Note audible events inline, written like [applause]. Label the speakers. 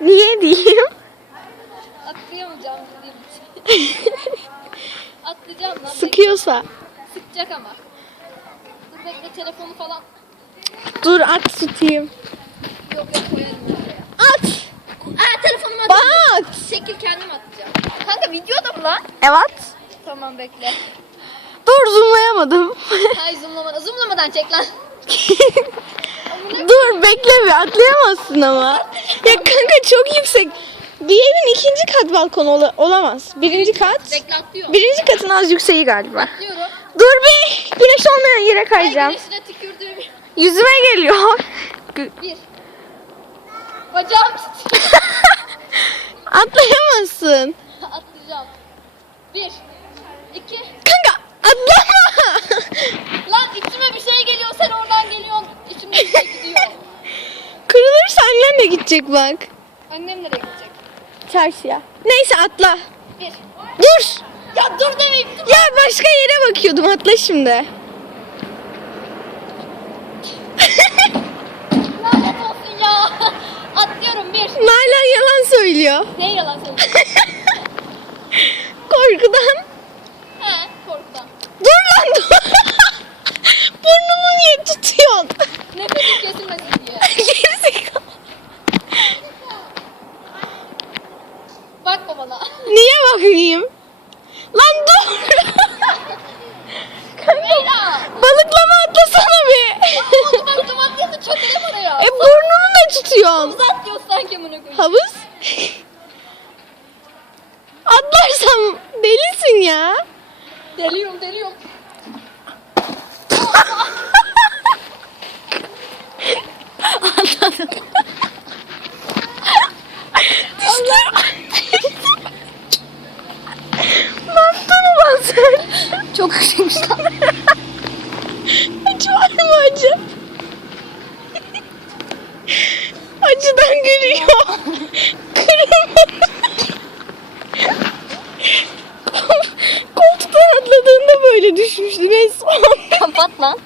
Speaker 1: Niye diyeyim?
Speaker 2: Atlayamayacağım dediğim [laughs] için. Atlayacağım lan.
Speaker 1: Sıkıyorsa.
Speaker 2: Sıkacak ama. Dur bekle telefonu falan.
Speaker 1: Dur at tutayım.
Speaker 2: Yok yok koyarım oraya.
Speaker 1: At.
Speaker 2: Aa telefonumu atacağım.
Speaker 1: Bak.
Speaker 2: Şekil kendim atacağım. Kanka videoda mı lan?
Speaker 1: Evet.
Speaker 2: Tamam bekle.
Speaker 1: Dur zoomlayamadım. [laughs]
Speaker 2: Hay zoomlama, zoomlamadan çek lan.
Speaker 1: Dur bekle bir atlayamazsın ama. Ya kanka çok yüksek. Bir evin ikinci kat balkonu ola- olamaz. Birinci kat. Birinci katın az yükseği galiba.
Speaker 2: Atlıyorum.
Speaker 1: Dur bir. Güneş olmayan yere kayacağım.
Speaker 2: Güneşine tükürdüğüm
Speaker 1: Yüzüme geliyor. Gü-
Speaker 2: bir. Bacağım titriyor. [laughs]
Speaker 1: Atlayamazsın.
Speaker 2: Atlayacağım. Bir. iki.
Speaker 1: Kanka atlama.
Speaker 2: Lan içime bir şey geliyor sen oradan geliyorsun. İçimde bir şey gidiyor.
Speaker 1: De gidecek bak.
Speaker 2: Annem nereye gidecek?
Speaker 1: Çarşıya. Neyse atla.
Speaker 2: Bir.
Speaker 1: Dur.
Speaker 2: Ya dur demeyip dur.
Speaker 1: Ya başka yere bakıyordum atla şimdi.
Speaker 2: Lanet olsun ya. Atlıyorum bir.
Speaker 1: Nalan yalan söylüyor.
Speaker 2: Ne yalan söylüyorsun? [laughs]
Speaker 1: Korkudan.
Speaker 2: He korkudan.
Speaker 1: Dur lan dur. Burnumu niye tutuyorsun?
Speaker 2: Nefesim kesilmesin diye.
Speaker 1: Gerizekalı.
Speaker 2: Bakma bana.
Speaker 1: Niye bakmayayım? Lan dur.
Speaker 2: Beyla.
Speaker 1: Balıklama atlasana bir.
Speaker 2: Baktım atlıyordu çökelim oraya.
Speaker 1: e burnunu da tutuyorsun.
Speaker 2: Uzat diyor sanki bunu.
Speaker 1: Havuz. Atlarsam delisin ya.
Speaker 2: Deliyorum deliyorum. [laughs] [laughs]
Speaker 1: Anladım.
Speaker 2: Çok acıymış lan.
Speaker 1: Acı var mı acı? [laughs] Acıdan gülüyor. [laughs] Koltuktan atladığında böyle düşmüştüm en son.
Speaker 2: Kapat lan.